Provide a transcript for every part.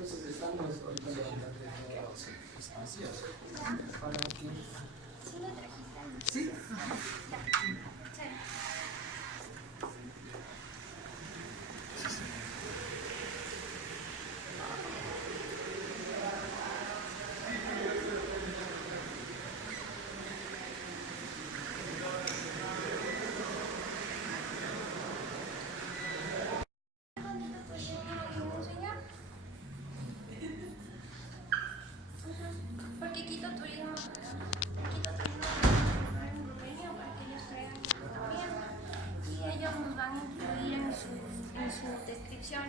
Entonces estamos ahorita levantando para que... Sí. Porque Quito Turismo en Rumania para que ellos traigan su fotografía y ellos nos van a incluir en su descripción.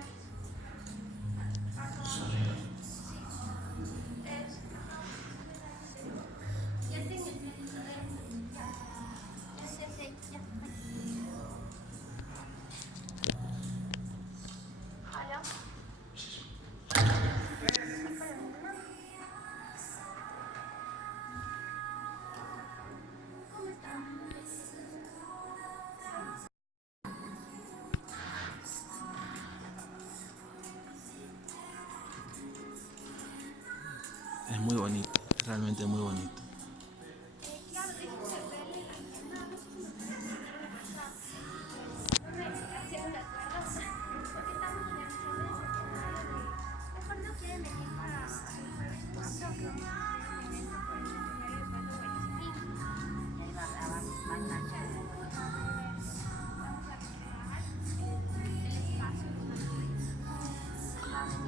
Ya tengo el pedido de ya. ¿Aló? ¿Cómo están? Es muy bonito, realmente muy bonito. Claro, déjenme verle la pierna, no sé si me pueden hacer unas cuerdas, porque estamos en el proceso mejor no quieren venir para el jueves 4, que vamos a hacer un evento por el centenario de Pablo Benzimín. Y ahí va a grabar bastante, vamos a crear el espacio, va a venir.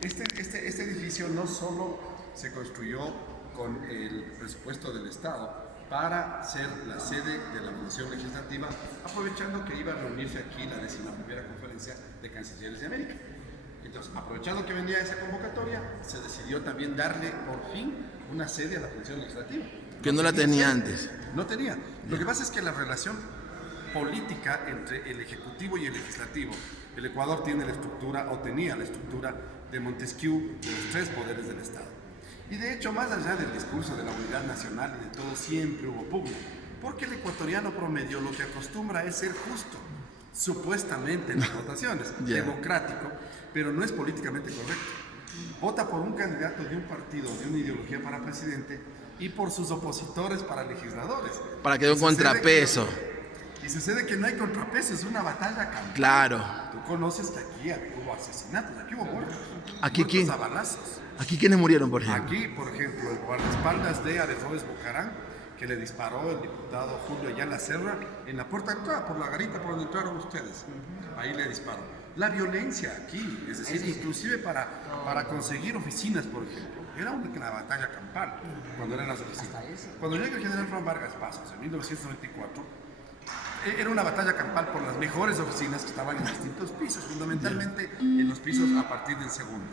Este edificio no solo se construyó con el presupuesto del Estado para ser la sede de la Comisión Legislativa, aprovechando que iba a reunirse aquí la 11ª Conferencia de Cancilleres de América. Entonces, aprovechando que venía esa convocatoria, se decidió también darle por fin una sede a la Comisión Legislativa. Que no la tenía antes. No tenía. Lo que pasa es que la relación política entre el Ejecutivo y el Legislativo, el Ecuador tiene la estructura, o tenía la estructura de Montesquieu, de los 3 poderes del Estado. Y de hecho, más allá del discurso de la unidad nacional y de todo, siempre hubo pugna, porque el ecuatoriano promedio lo que acostumbra es ser justo, supuestamente en las votaciones, democrático, pero no es políticamente correcto. Vota por un candidato de un partido, de una ideología para presidente, y por sus opositores para legisladores. Para que dé un contrapeso. Y sucede que no hay contrapeso, es una batalla campal. Claro. Tú conoces que aquí hubo asesinatos, aquí hubo muertos. ¿Aquí quién? A balazos. ¿Aquí quiénes murieron, por ejemplo? Aquí, por ejemplo, el guardaespaldas de Arejoes Bocarán, que le disparó el diputado Julio Ayala Serra en la puerta de entrada, por la garita por donde entraron ustedes. Ahí le disparó. La violencia aquí, es decir, inclusive para conseguir oficinas, por ejemplo, era una batalla campal cuando eran las oficinas. Cuando llega el general Juan Vargas Pasos en 1994, era una batalla campal por las mejores oficinas que estaban en distintos pisos, fundamentalmente en los pisos a partir del segundo.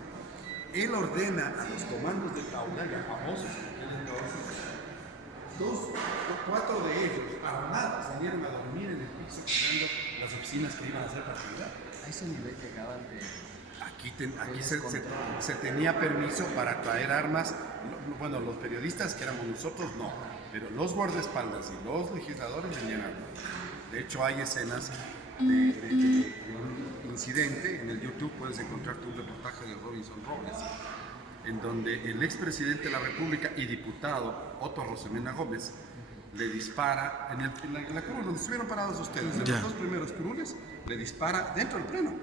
Él ordena a los comandos de Tauranga, famosos, cuatro de ellos, armados, salieron a dormir en el piso cuidando las oficinas que iban a ser partidas. A ese nivel llegaban de... Aquí se tenía permiso para traer armas. Bueno, los periodistas que éramos nosotros no, pero los guardaespaldas y los legisladores venían armados. De hecho, hay escenas de un incidente. En el YouTube puedes encontrarte un reportaje de Robinson Robles, en donde el expresidente de la República y diputado Otto Rosemena Gómez le dispara en la curul donde estuvieron parados ustedes, en los 2 primeros curules, le dispara dentro del pleno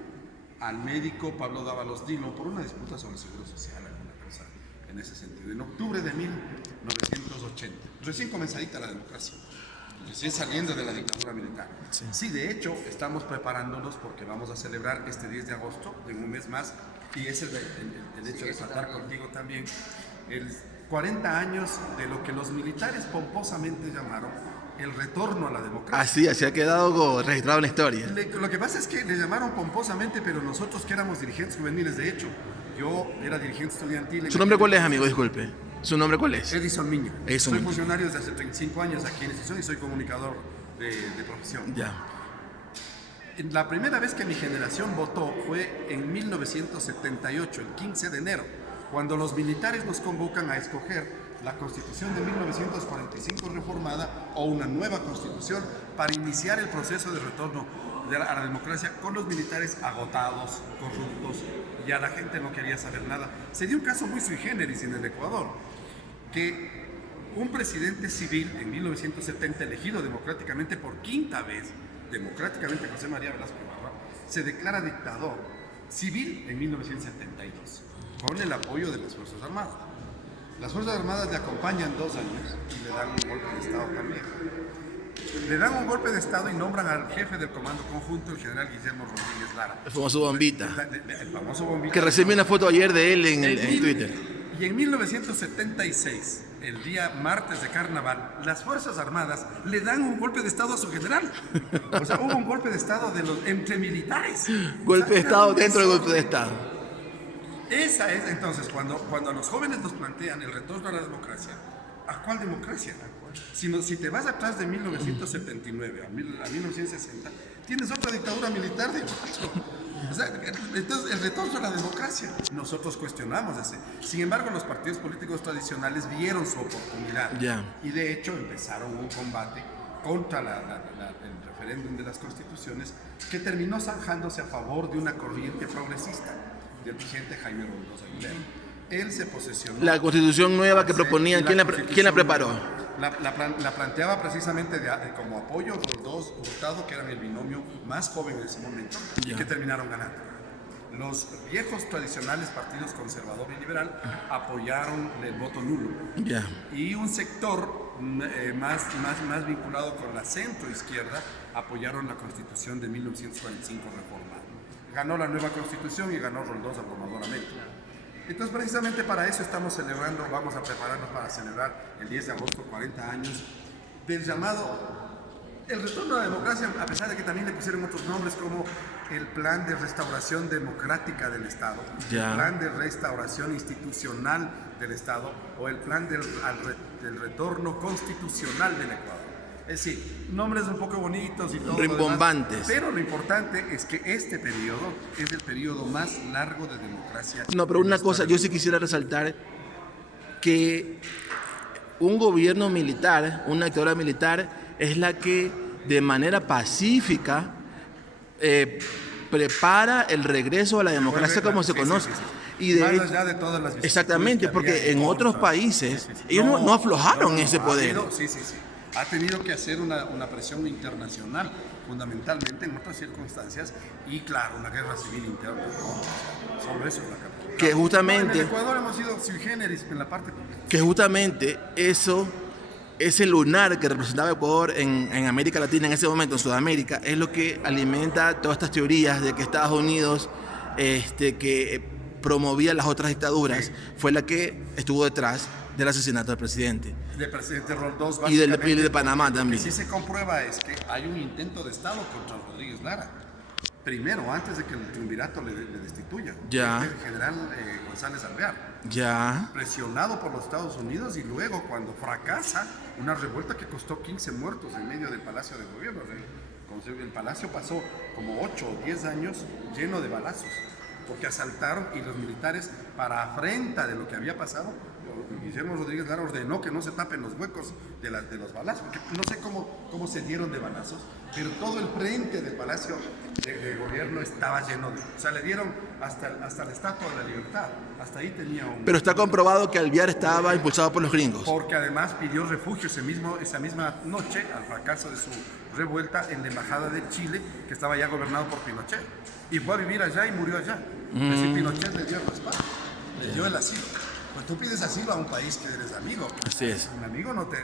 al médico Pablo Dávalos Dino por una disputa sobre el seguro social, alguna cosa en ese sentido, en octubre de 1980, recién comenzadita la democracia, recién saliendo de la dictadura militar. Sí, de hecho, estamos preparándonos porque vamos a celebrar este 10 de agosto, en un mes más, y es el hecho de tratar contigo también, el 40 años de lo que los militares pomposamente llamaron el retorno a la democracia. Así ha quedado registrado en la historia. Lo que pasa es que le llamaron pomposamente, pero nosotros que éramos dirigentes juveniles, de hecho, yo era dirigente estudiantil. ¿Su nombre cuál es, amigo? Disculpe. ¿Su nombre cuál es? Edison Miño. Edison soy Miño. funcionario desde hace 35 años aquí en la institución y soy comunicador de profesión. Ya. La primera vez que mi generación votó fue en 1978, el 15 de enero, cuando los militares nos convocan a escoger la Constitución de 1945 reformada o una nueva Constitución para iniciar el proceso de retorno a la democracia con los militares agotados, corruptos, ya la gente no quería saber nada. Se dio un caso muy sui generis en el Ecuador, que un presidente civil en 1970, elegido democráticamente por quinta vez, democráticamente José María Velasco Ibarra, se declara dictador civil en 1972, con el apoyo de las Fuerzas Armadas. Las Fuerzas Armadas le acompañan 2 años y le dan un golpe de Estado también. Le dan un golpe de Estado y nombran al jefe del Comando Conjunto, el general Guillermo Rodríguez Lara. El famoso Bombita. El famoso Bombita. Que recibí una foto ayer de él en Twitter. Y en 1976, el día martes de carnaval, las Fuerzas Armadas le dan un golpe de Estado a su general. O sea, hubo un golpe de Estado entre militares. Golpe de Estado dentro del golpe de Estado. Esa es, entonces, cuando a los jóvenes nos plantean el retorno a la democracia, ¿a cuál democracia? Si te vas atrás de 1979 a 1960, tienes otra dictadura militar de o sea, entonces el retorno a la democracia, nosotros cuestionamos ese. Sin embargo, los partidos políticos tradicionales vieron su oportunidad y de hecho empezaron un combate contra el referéndum de las constituciones que terminó zanjándose a favor de una corriente progresista del presidente Jaime Roldós Aguilera. Él se posesionó. La constitución nueva que proponían, ¿quién la preparó? La planteaba precisamente como apoyo Roldós Hurtado, que eran el binomio más joven en ese momento y que terminaron ganando. Los viejos tradicionales partidos conservador y liberal apoyaron el voto nulo. Y un sector más vinculado con la centro-izquierda apoyaron la Constitución de 1945 reformada. Ganó la nueva Constitución y ganó Roldós abrumadoramente. Entonces, precisamente para eso estamos celebrando, vamos a prepararnos para celebrar el 10 de agosto, 40 años del llamado, el retorno a la democracia, a pesar de que también le pusieron otros nombres como el Plan de Restauración Democrática del Estado, el Plan de Restauración Institucional del Estado o el Plan del Retorno Constitucional del Ecuador. Es decir, nombres un poco bonitos y todo. Rimbombantes. Pero lo importante es que este periodo es el periodo más largo de democracia. No, pero una cosa, yo sí quisiera resaltar que un gobierno militar, una dictadura militar, es la que de manera pacífica prepara el regreso a la democracia como se conoce. Y de allá de todas las exactamente, porque en otros países ellos no aflojaron ese poder. Ha tenido que hacer una presión internacional, fundamentalmente en otras circunstancias, y claro, una guerra civil interna, ¿no? Sobre eso es la capacidad. Que justamente... En el Ecuador hemos sido sui generis en la parte... Que justamente eso, ese lunar que representaba Ecuador en América Latina en ese momento, en Sudamérica, es lo que alimenta todas estas teorías de que Estados Unidos, que promovía las otras dictaduras, fue la que estuvo detrás del asesinato del presidente. Del presidente Roldós, y de Panamá también. Lo que sí se comprueba es que hay un intento de Estado contra Rodríguez Lara. Primero, antes de que el triunvirato le destituya. El general González Alvear. Presionado por los Estados Unidos y luego cuando fracasa una revuelta que costó 15 muertos en medio del Palacio de Gobierno. El palacio pasó como 8 o 10 años lleno de balazos. Porque asaltaron y los militares, para afrenta de lo que había pasado, Guillermo Rodríguez Lara ordenó que no se tapen los huecos de los balazos, porque no sé cómo se dieron de balazos, pero todo el frente del Palacio de Gobierno estaba lleno de... O sea, le dieron hasta la Estatua de la Libertad, hasta ahí tenía un... Pero está comprobado que Alvear estaba impulsado por los gringos. Porque además pidió refugio esa misma noche, al fracaso de su revuelta, en la Embajada de Chile, que estaba ya gobernado por Pinochet. Y fue a vivir allá y murió allá. Es decir, Pinochet le dio el respaldo, le dio el asilo. Pues tú pides asilo a un país que eres amigo. Así es. Un amigo no te...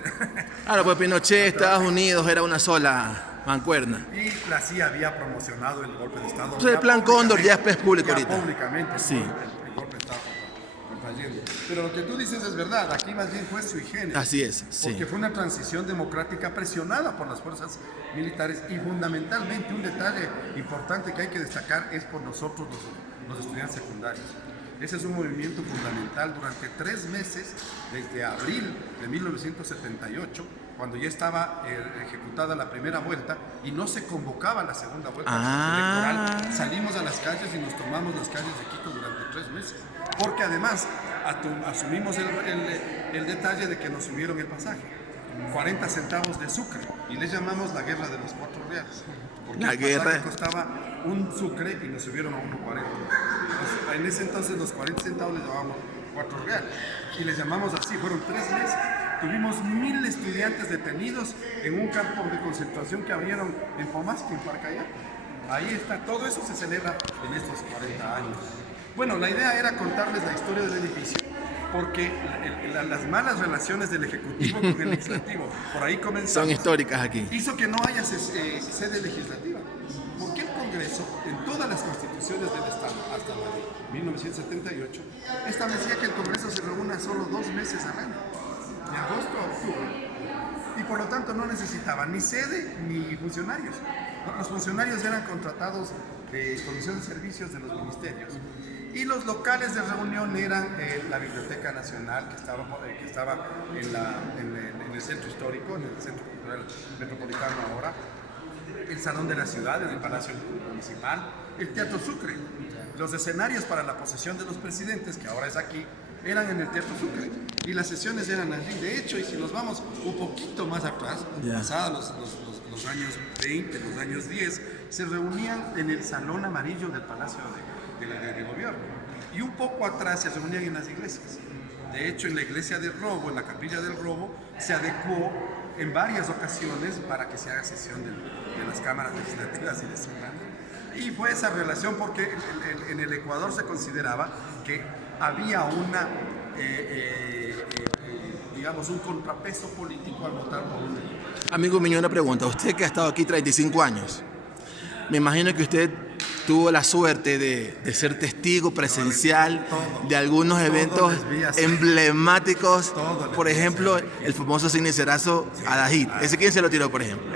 Ahora, pues Pinochet, Estados Unidos, era una sola mancuerna. Y la CIA había promocionado el golpe de Estado. Entonces, el plan Cóndor ya es público ahorita. Públicamente, sí. El golpe de Estado contra Allende. Pero lo que tú dices es verdad, aquí más bien fue sui generis. Así es, sí. Porque fue una transición democrática presionada por las fuerzas militares y fundamentalmente un detalle importante que hay que destacar es por nosotros los estudiantes secundarios. Ese es un movimiento fundamental durante 3 meses, desde abril de 1978, cuando ya estaba ejecutada la primera vuelta y no se convocaba la segunda vuelta electoral. Salimos a las calles y nos tomamos las calles de Quito durante 3 meses. Porque además asumimos el detalle de que nos subieron el pasaje. 40 centavos de sucre y le llamamos la guerra de los 4 reales. Porque La el pasaje guerra. costaba un sucre y nos subieron a 1.40. En ese entonces los 40 centavos les llamábamos 4 reales y les llamamos así. Fueron 3 meses. Tuvimos 1000 estudiantes detenidos en un campo de concentración que abrieron en Pomasco, en Parcayaco. Ahí está, todo eso se celebra en estos 40 años. Bueno, la idea era contarles la historia del edificio, porque las malas relaciones del Ejecutivo con el Legislativo, por ahí comenzamos, Son históricas aquí. hizo que no haya sede legislativa. Porque el Congreso, en todas las constituciones del Estado, hasta la de 1978, establecía que el Congreso se reúna solo 2 meses al año, de agosto a octubre. Y por lo tanto no necesitaba ni sede ni funcionarios. Los funcionarios eran contratados de Comisión de Servicios de los ministerios. Y los locales de reunión eran la Biblioteca Nacional, que estaba en el centro histórico, en el Centro Cultural Metropolitano ahora, el Salón de la Ciudad, en el Palacio Municipal, el Teatro Sucre. Los escenarios para la posesión de los presidentes, que ahora es aquí, eran en el Teatro Sucre. Y las sesiones eran allí. De hecho, y si nos vamos un poquito más atrás, pasados los años 20, los años 10, se reunían en el Salón Amarillo del Palacio de Gobierno. Y un poco atrás se reunían en las iglesias. De hecho, en la iglesia del Robo, en la capilla del Robo, se adecuó en varias ocasiones para que se haga sesión de las cámaras legislativas y de Sumana. Y fue esa relación porque en el Ecuador se consideraba que había digamos, un contrapeso político al votar por un delito. Amigo mío, una pregunta. Usted que ha estado aquí 35 años, me imagino que usted tuvo la suerte de ser testigo presencial de algunos eventos emblemáticos. Por ejemplo, el famoso cinicerazo a David. ¿Ese quién se lo tiró, por ejemplo?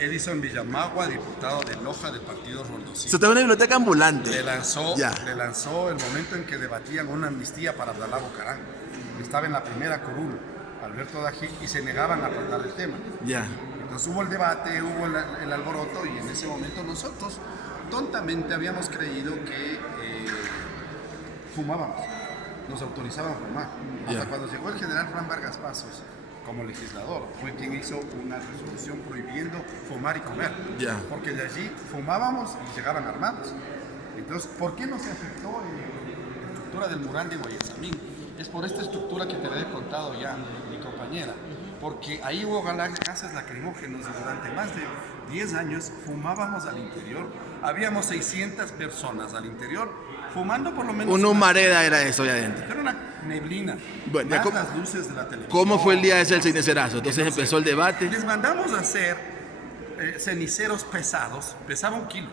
Edison Villamagua, diputado de Loja del Partido Rondocino. Usted está en una biblioteca ambulante. Le lanzó el momento en que debatían una amnistía para Abdalá Bucaram. Estaba en la primera curul, Alberto Dají, y se negaban a tratar el tema. Entonces hubo el debate, hubo el alboroto, y en ese momento nosotros tontamente habíamos creído que fumábamos, nos autorizaban a fumar. Hasta cuando llegó el general Fran Vargas Pasos como legislador, fue quien hizo una resolución prohibiendo fumar y comer. Porque de allí fumábamos y llegaban armados. Entonces, ¿por qué no se afectó la estructura del mural de Guayasamín? Es por esta estructura que te la he contado ya, mi compañera. Porque ahí hubo gases lacrimógenos y durante más de 10 años fumábamos al interior. Habíamos 600 personas al interior fumando por lo menos... Una humareda era eso ahí adentro. Era una neblina. Bueno, más las luces de la televisión. ¿Cómo fue el día ese del cinicerazo? Entonces empezó el debate. Les mandamos a hacer ceniceros pesados. Pesaba 1 kilo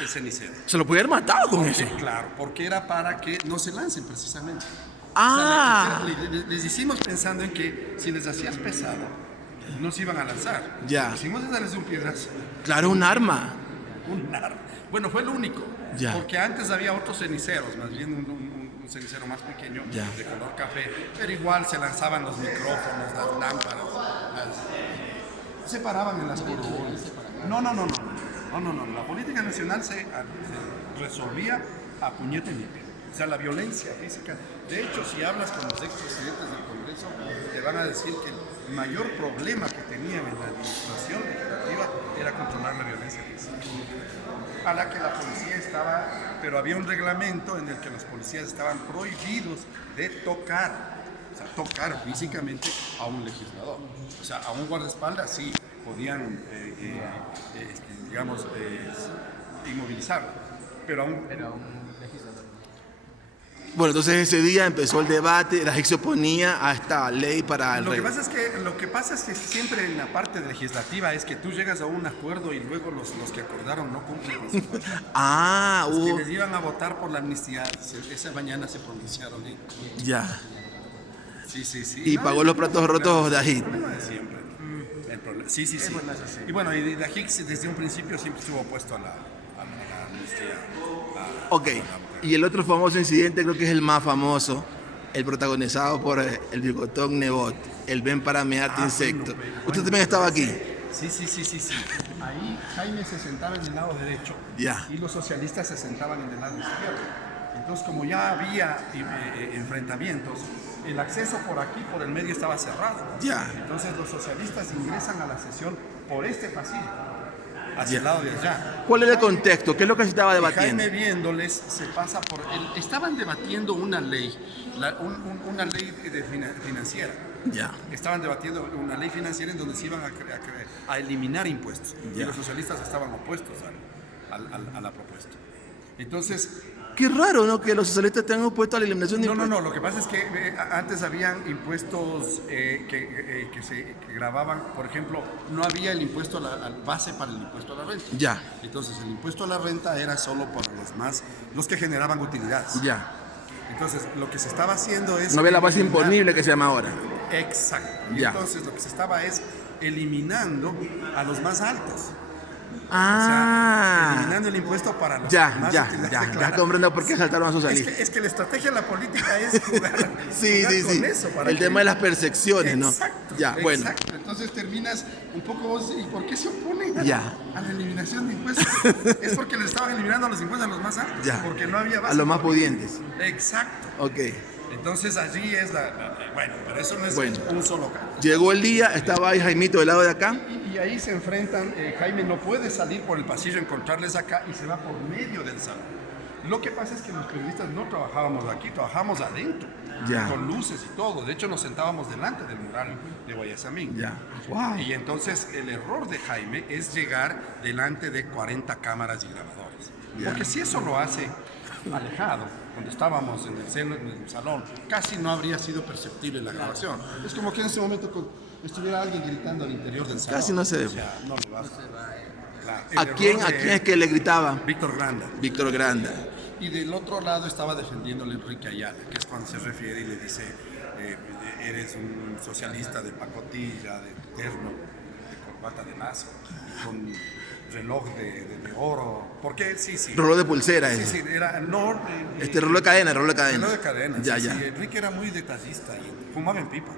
el cenicero. ¿Se lo pudieron matado con eso? Claro, porque era para que no se lancen precisamente. Ah. O sea, les hicimos pensando en que si les hacías pesado, no se iban a lanzar. Ya. Lo que hicimos es darles un piedrazo. Claro, un arma. Un arma. Bueno, fue el único. Ya. Porque antes había otros ceniceros, más bien un cenicero más pequeño, de color café. Pero igual se lanzaban los micrófonos, las lámparas. Se paraban en las curules. No. La política nacional se resolvía a puñete limpio. O sea, la violencia física. De hecho, si hablas con los expresidentes del Congreso, te van a decir que el mayor problema que tenían en la administración legislativa era controlar la violencia física. A la que la policía estaba, pero había un reglamento en el que los policías estaban prohibidos de tocar, o sea, tocar físicamente a un legislador. O sea, a un guardaespaldas sí podían, inmovilizarlo, pero a un legislador. Bueno, entonces ese día empezó el debate, la gente se oponía a esta ley para el Lo que pasa es que siempre en la parte legislativa es que tú llegas a un acuerdo y luego los que acordaron no cumplen con su acuerdo. Los que les iban a votar por la amnistía, esa mañana se pronunciaron. Ya. Sí. Y pagó los platos rotos de Dají. Siempre. Sí. Y bueno, y Dají desde un principio siempre estuvo opuesto a la amnistía. Ok. Y el otro famoso incidente, creo que es el más famoso, el protagonizado por el bigotón Nebot, el ven para mearte insecto. ¿Usted también estaba aquí? Sí. Ahí Jaime se sentaba en el lado derecho y los socialistas se sentaban en el lado izquierdo. Entonces, como ya había enfrentamientos, el acceso por aquí, por el medio, estaba cerrado. Ya. Entonces, los socialistas ingresan a la sesión por este pasillo, hacia el lado de allá. ¿Cuál era el contexto? ¿Qué es lo que se estaba debatiendo? Jaime viéndoles se pasa por... estaban debatiendo una ley, una ley financiera. Ya. Estaban debatiendo una ley financiera en donde se iban a eliminar impuestos. Ya. Y los socialistas estaban opuestos a la propuesta. Entonces... Qué raro, ¿no? Que los socialistas estén opuestos a la eliminación de No, impuestos. lo que pasa es que antes habían impuestos que grababan, por ejemplo, no había el impuesto al base para el impuesto a la renta. Ya. Entonces el impuesto a la renta era solo para los que generaban utilidades. Ya. Entonces lo que se estaba haciendo es... No había la base imponible que se llama ahora. Exacto. Y Ya. entonces lo que se estaba es eliminando a los más altos. O sea, Ah. eliminando el impuesto para los Ya, más ya, utilidades ya. Ya declaradas. comprendo por qué saltaron a socialistas. Es que la estrategia de la política es jugar, Sí, jugar sí, con sí. eso. Para El que- tema de las percepciones, ¿no? Exacto, Ya, bueno. exacto. Entonces terminas un poco vos, ¿y por qué se oponen Ya. a la eliminación de impuestos? Es porque le estaban eliminando los impuestos a los más altos. Ya. Porque no había base. A los más pudientes. Exacto. Ok. Entonces allí es bueno, pero eso no es Bueno. un solo caso. Llegó el día, estaba ahí Jaimito del lado de acá. Y ahí se enfrentan, Jaime no puede salir por el pasillo, encontrarles acá y se va por medio del salón. Lo que pasa es que los periodistas no trabajábamos aquí, trabajábamos adentro, Ya. con luces y todo. De hecho, nos sentábamos delante del mural de Guayasamín. Ya. Wow. Y entonces el error de Jaime es llegar delante de 40 cámaras y grabadores. Ya. Porque si eso lo hace alejado, cuando estábamos en el salón, casi no habría sido perceptible la grabación. Es como que en ese momento estuviera alguien gritando al interior del salón. Casi no se ve. O sea, no le va a... ¿A quién es que le gritaba? Víctor Granda. Víctor Granda. Y del otro lado estaba defendiéndole Enrique Ayala, que es cuando se refiere y le dice, eres un socialista de pacotilla, de terno, de corbata de lazo, y con reloj de oro. ¿Por qué? Sí. Reloj de pulsera Sí, ese. sí, era no. Reloj de cadena, reloj de cadena. Reloj de cadena. Ya, sí, ya. sí. Enrique era muy detallista y fumaba en pipa.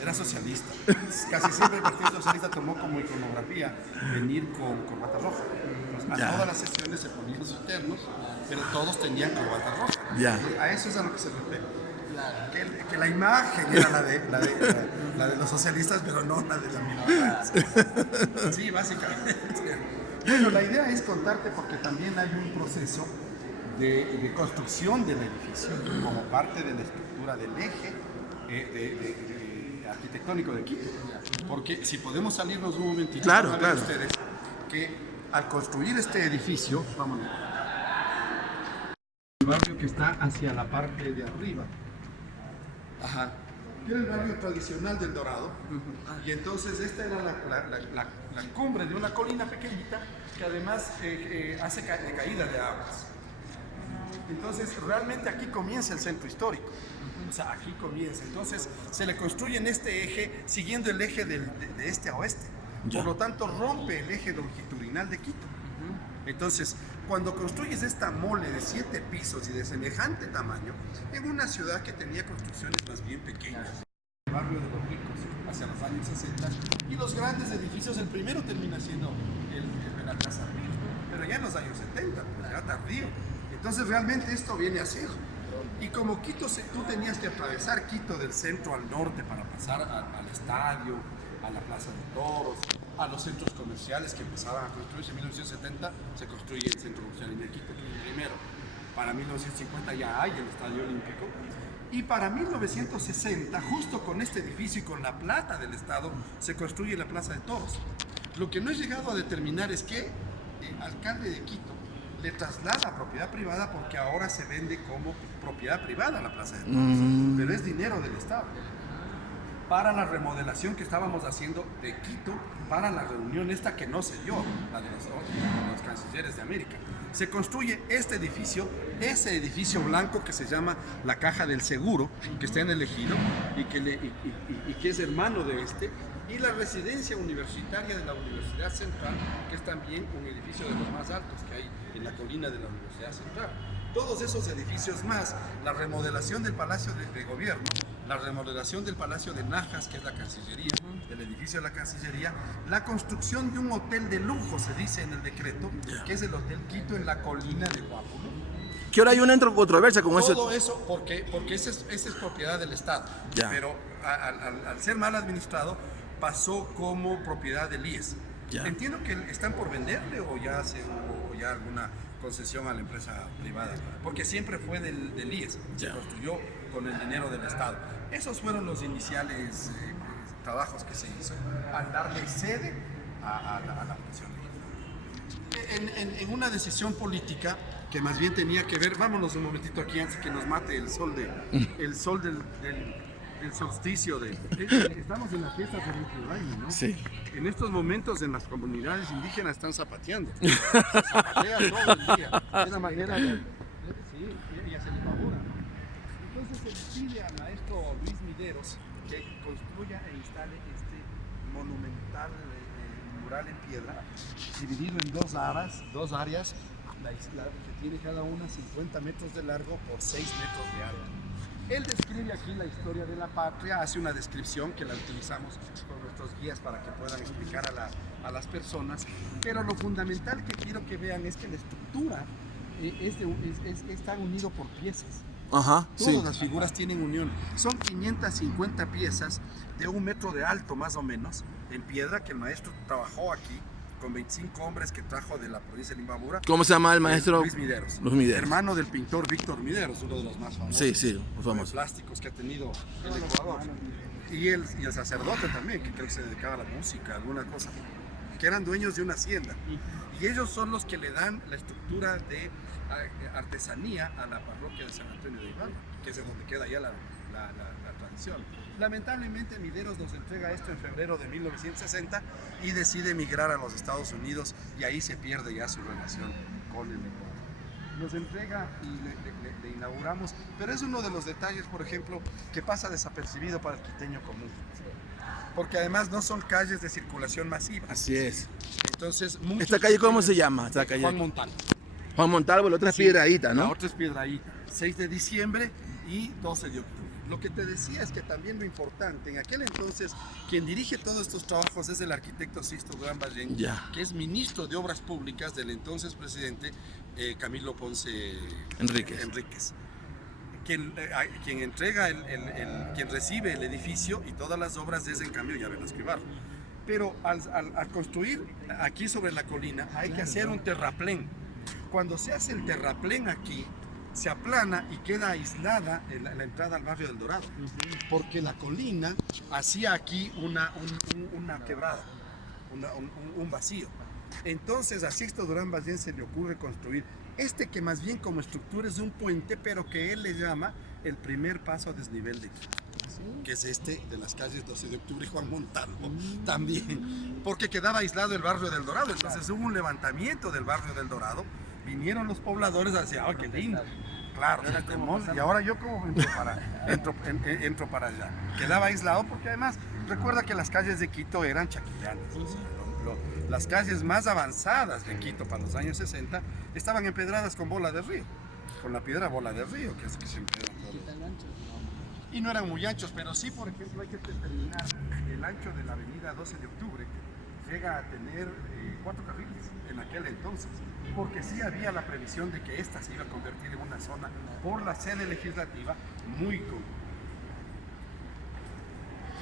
Era socialista. Casi siempre el Partido Socialista tomó como iconografía venir con corbata roja. Entonces, a Ya. todas las sesiones se ponían sus ternos, pero todos tenían corbata roja. Ya. Entonces, a eso es a lo que se refiere. Que la imagen era la de los socialistas, pero no la de la minoría. Sí, básicamente. Bueno, la idea es contarte porque también hay un proceso de construcción del edificio como parte de la estructura del eje arquitectónico de Quito. Porque si podemos salirnos un momentito, Claro, van a ver claro. ustedes que al construir este edificio, vámonos, el barrio que está hacia la parte de arriba, Ajá. que era el barrio tradicional del Dorado, y entonces esta era la cumbre de una colina pequeñita que además hace caída de aguas. Entonces realmente aquí comienza el centro histórico, o sea, aquí comienza. Entonces se le construye en este eje siguiendo el eje de este a oeste, Ya. por lo tanto rompe el eje longitudinal de Quito. Entonces, cuando construyes esta mole de 7 pisos y de semejante tamaño, en una ciudad que tenía construcciones más bien pequeñas, el barrio de los ricos, hacia los años 60, y los grandes edificios, el primero termina siendo el Benalcázar-Mir, pero ya en los años 70, pues ya tardío. Entonces, realmente esto viene a ser. Y como Quito, tú tenías que atravesar Quito del centro al norte para pasar al estadio, a la Plaza de Toros, a los centros comerciales que empezaban a construirse en 1970, se construye el centro comercial en el Quito, que es el primero. Para 1950 ya hay el Estadio Olímpico. Y para 1960, justo con este edificio y con la plata del Estado, se construye la Plaza de Toros. Lo que no he llegado a determinar es que el alcalde de Quito le traslada a propiedad privada porque ahora se vende como propiedad privada la Plaza de Toros, pero es dinero del Estado. Para la remodelación que estábamos haciendo de Quito, para la reunión esta que no se dio, la de los cancilleres de América. Se construye este edificio, ese edificio blanco que se llama la Caja del Seguro, que está en el Ejido y que es hermano de este, y la residencia universitaria de la Universidad Central, que es también un edificio de los más altos que hay en la colina de la Universidad Central. Todos esos edificios más, la remodelación del Palacio de Gobierno, la remodelación del Palacio de Najas, que es la Cancillería, el edificio de la Cancillería, la construcción de un hotel de lujo, se dice en el decreto, que es el Hotel Quito en la colina de Guápulo, Que ahora hay una controversia con eso. Todo eso porque esa es propiedad del Estado. Ya. Pero al ser mal administrado, pasó como propiedad del IES. Ya. Entiendo que están por venderle o ya alguna concesión a la empresa privada, porque siempre fue del IES, se Ya. construyó con el dinero del Estado. Esos fueron los iniciales trabajos que se hizo al darle sede a la función. En una decisión política que más bien tenía que ver, vámonos un momentito aquí antes que nos mate el sol del solsticio estamos en las fiestas del Inti-Raymi, ¿no? Sí. En estos momentos en las comunidades indígenas están zapateando. Se zapatea todo el día. Es una manera de... Sí, y hace la babura, ¿no? Entonces se pide al maestro Luis Mideros que construya e instale este monumental mural en piedra, dividido en dos áreas, la isla que tiene cada una 50 metros de largo por 6 metros de alto. Él describe aquí la historia de la patria, hace una descripción que la utilizamos con nuestros guías para que puedan explicar a las personas, pero lo fundamental que quiero que vean es que la estructura está unido por piezas. Ajá, Todas sí. las figuras tienen unión. Son 550 piezas de 1 metro de alto más o menos, en piedra, que el maestro trabajó aquí con 25 hombres que trajo de la provincia de Imbabura. ¿Cómo se llama el maestro? Luis Mideros. Luis Mideros. Hermano del pintor Víctor Mideros, uno de los más famosos. Sí, sí, muy famoso. Plásticos que ha tenido el Ecuador. Y el sacerdote también, que creo que se dedicaba a la música, alguna cosa, que eran dueños de una hacienda. Y ellos son los que le dan la estructura de artesanía a la parroquia de San Antonio de Ibarra, que es donde queda ya la tradición. Lamentablemente Mideros nos entrega esto en febrero de 1960 y decide emigrar a los Estados Unidos, y ahí se pierde ya su relación con el Ecuador. Nos entrega y le inauguramos, pero es uno de los detalles, por ejemplo, que pasa desapercibido para el quiteño común, porque además no son calles de circulación masiva. Así es. Entonces, ¿Esta calle cómo se llama? Esta calle. Juan Montalvo. Juan Montalvo, la otra es Sí, Piedradita, La ¿no? otra es Piedradita, 6 de diciembre y 12 de octubre. Lo que te decía es que también lo importante, en aquel entonces, quien dirige todos estos trabajos es el arquitecto Sisto Durán Ballén, Ya. que es ministro de Obras Públicas del entonces presidente Camilo Ponce Enríquez. Quien entrega, quien recibe el edificio y todas las obras es en cambio ya Velasco Ibarra. Pero al construir aquí sobre la colina hay que hacer un terraplén. Cuando se hace el terraplén aquí, se aplana y queda aislada la entrada al barrio del Dorado, porque la colina hacía aquí una quebrada, un vacío. Entonces a Sixto Durán Ballén se le ocurre construir que más bien como estructura es un puente, pero que él le llama el primer paso a desnivel de Quito, que es de las calles 12 de octubre y Juan Montalvo también, porque quedaba aislado el barrio del Dorado. Entonces hubo un levantamiento del barrio del Dorado, vinieron los pobladores a decir, ¡ay, qué lindo! Claro, y ahora yo como entro para allá. Quedaba aislado porque además, recuerda que las calles de Quito eran chaquillanas. Las calles más avanzadas de Quito para los años 60 estaban empedradas con bola de río, con la piedra bola de río, que es que se empedra todo. Y no eran muy anchos, pero sí, por ejemplo, hay que determinar el ancho de la avenida 12 de octubre, llega a tener 4 carriles en aquel entonces, porque sí había la previsión de que esta se iba a convertir en una zona por la sede legislativa muy concurrida.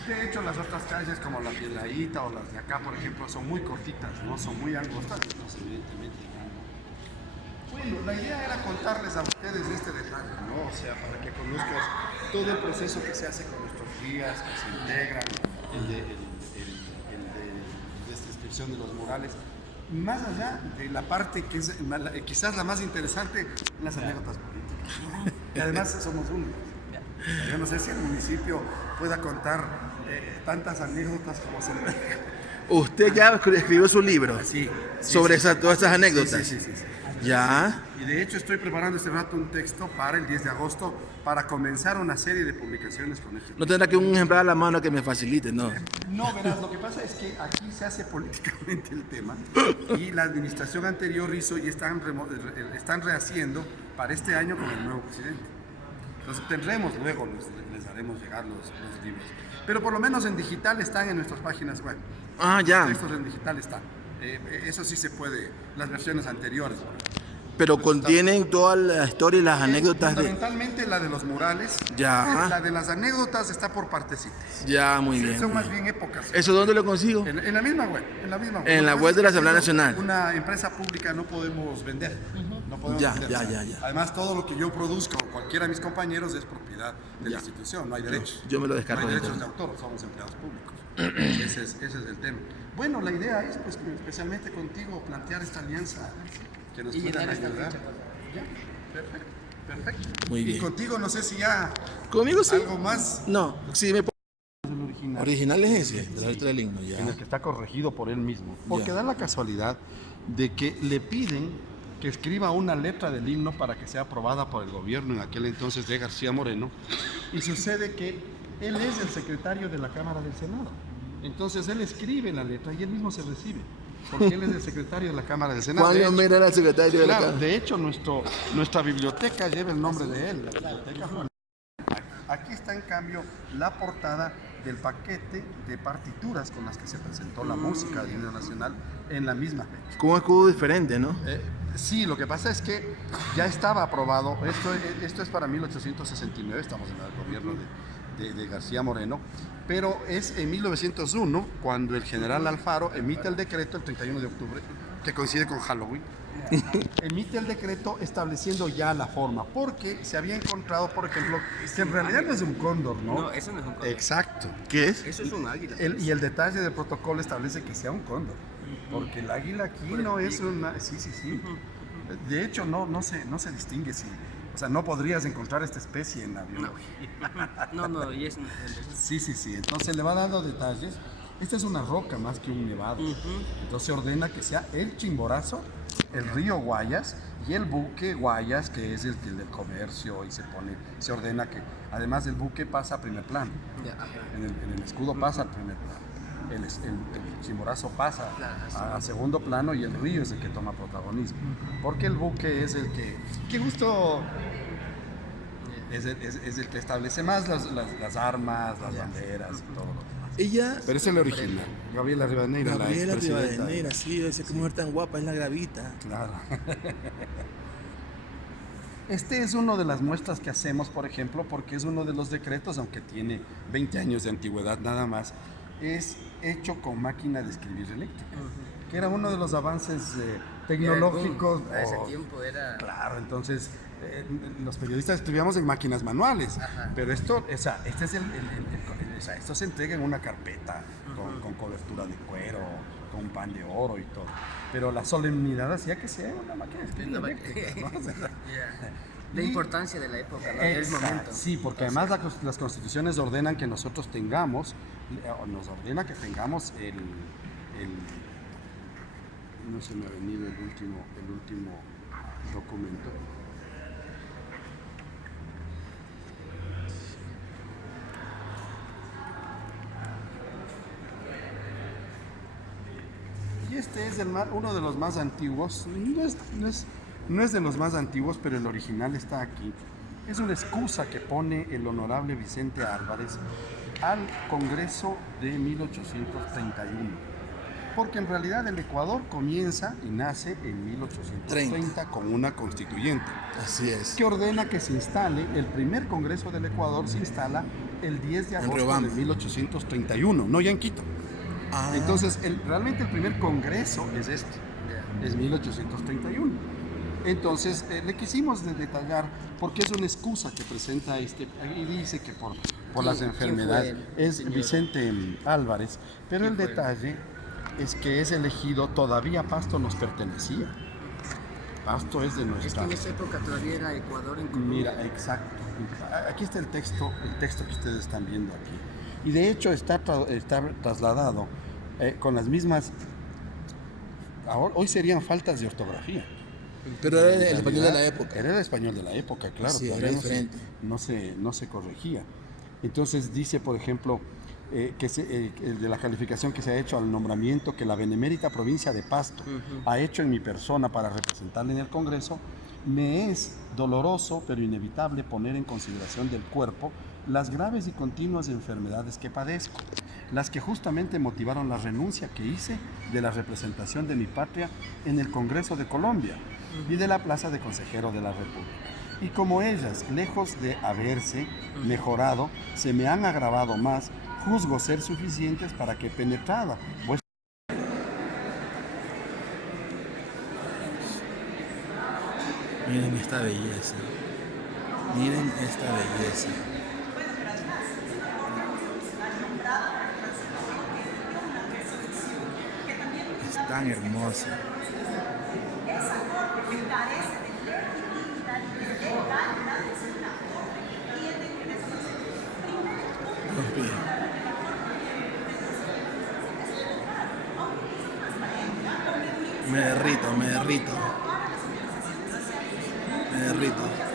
De hecho, las otras calles como la Piedradita o las de acá, por ejemplo, son muy cortitas, no son muy angostas, entonces evidentemente ya no. Bueno, la idea era contarles a ustedes este detalle, ¿no? O sea, para que conozcas todo el proceso que se hace con nuestros guías, que se integran, el de descripción de los murales. Más allá de la parte que es quizás la más interesante, las anécdotas políticas. Y además somos únicos. Yo no sé si el municipio pueda contar tantas anécdotas como se merece. Usted ya escribió su libro Sí, sobre todas esas anécdotas. Sí. Ya. Y de hecho estoy preparando este rato un texto para el 10 de agosto para comenzar una serie de publicaciones con este. No tendrá que un ejemplar a la mano que me facilite, ¿no? No, verás, lo que pasa es que aquí se hace políticamente el tema y la administración anterior hizo y están rehaciendo para este año con el nuevo presidente. Entonces tendremos luego, les haremos llegar los libros. Pero por lo menos en digital están en nuestras páginas web. Ah, ya. Los textos en digital están. Eso sí se puede, las versiones anteriores. Pero contienen toda la historia y las anécdotas de... Fundamentalmente la de los murales. Ya. La de las anécdotas está por partecitas. Ya, muy bien. Son más bien épocas. ¿Eso dónde lo consigo? En la misma web. En la web de la Asamblea Nacional. Una empresa pública no podemos vender. No podemos Ya, vender. ya. Además, todo lo que yo produzco o cualquiera de mis compañeros es propiedad de la institución. No hay derechos. Yo me lo descargo. No hay de derechos de internet. autor, somos empleados públicos. ese es el tema. Bueno, la idea es, pues, especialmente contigo, plantear esta alianza que nos puedan ayudar. Ya, perfecto. Muy Y bien. contigo, no sé si ya ¿Conmigo sí? algo más. No, sí me... El original. Original es ese, de la letra del himno, ya. En el que está corregido por él mismo. Porque Ya. da la casualidad de que le piden que escriba una letra del himno para que sea aprobada por el gobierno en aquel entonces de García Moreno. Y sucede que él es el secretario de la Cámara del Senado. Entonces él escribe la letra y él mismo se recibe. Porque él es el secretario de la Cámara del Senado. Juan De hecho, Leomera era el secretario de la claro, Cámara. de hecho, nuestra biblioteca lleva el nombre de él, la biblioteca Juan. Aquí está en cambio la portada del paquete de partituras con las que se presentó la música del himno nacional en la misma fecha. Con un escudo diferente, ¿no? Sí, lo que pasa es que ya estaba aprobado, esto es para 1869, estamos en el gobierno de García Moreno, pero es en 1901 cuando el general Alfaro emite el decreto el 31 de octubre, que coincide con Halloween, emite el decreto estableciendo ya la forma, porque se había encontrado, por ejemplo, que en realidad no es un cóndor, ¿no? No, eso no es un cóndor. Exacto. ¿Qué es? Eso es un águila. Y el detalle del protocolo establece que sea un cóndor, porque el águila aquí no es una... Sí. De hecho, no se distingue si... O sea, no podrías encontrar esta especie en la biología. No, y es... Sí. Entonces le va dando detalles. Esta es una roca más que un nevado. Entonces se ordena que sea el Chimborazo, el río Guayas y el buque Guayas, que es el del comercio, y se ordena que además el buque pasa a primer plano. En el escudo pasa al primer plano. El Chimborazo pasa a segundo plano y el río es el que toma protagonismo. Porque el buque es el que... ¡Qué gusto! Es el que establece más las armas, las banderas y todo lo demás. Ella... Pero es el original. Gabriela Rivadeneira, Gabriela la expresidenta. Rivadeneira, sí, esa que mujer tan guapa, es la gravita. Claro. Este es una de las muestras que hacemos, por ejemplo, porque es uno de los decretos, aunque tiene 20 años de antigüedad nada más, es hecho con máquina de escribir eléctrica, que era uno de los avances tecnológicos. A ese tiempo era... Claro, entonces los periodistas escribíamos en máquinas manuales, pero esto se entrega en una carpeta con cobertura de cuero, con un pan de oro y todo. Pero la solemnidad hacía que sea una máquina de escribir eléctrica, ¿no? La importancia de la época, ¿no? Del momento. Sí, porque además las constituciones ordenan que nosotros tengamos, nos ordena que tengamos no se me ha venido el último documento. Y este es uno de los más antiguos, no es de los más antiguos, pero el original está aquí. Es una excusa que pone el honorable Vicente Álvarez al Congreso de 1831. Porque en realidad el Ecuador comienza y nace en 1830 con una constituyente. Así es. Que ordena que se instale, el primer Congreso del Ecuador se instala el 10 de agosto de 1831, no ya en Quito. Entonces, realmente el primer Congreso es es 1831. Entonces, le quisimos detallar porque es una excusa que presenta y dice que por las enfermedades es Vicente Álvarez, pero el detalle es que es elegido, todavía Pasto nos pertenecía. Pasto es de nuestra... Es que en esa época todavía era Ecuador en Colombia. Mira, exacto. Aquí está el texto que ustedes están viendo aquí. Y de hecho está trasladado con las mismas... Hoy serían faltas de ortografía. Pero era el español de la época. Era el español de la época, claro. Sí, todavía era diferente. No se corregía. Entonces dice, por ejemplo, de la calificación que se ha hecho al nombramiento que la benemérita provincia de Pasto ha hecho en mi persona para representarle en el Congreso, me es doloroso pero inevitable poner en consideración del cuerpo las graves y continuas enfermedades que padezco, las que justamente motivaron la renuncia que hice de la representación de mi patria en el Congreso de Colombia y de la plaza de consejero de la República. Y como ellas, lejos de haberse mejorado, se me han agravado más, juzgo ser suficientes para que penetrada vuestra... Miren esta belleza. Miren esta belleza. Es tan hermosa. Dios mío. Me derrito, me derrito. Me derrito.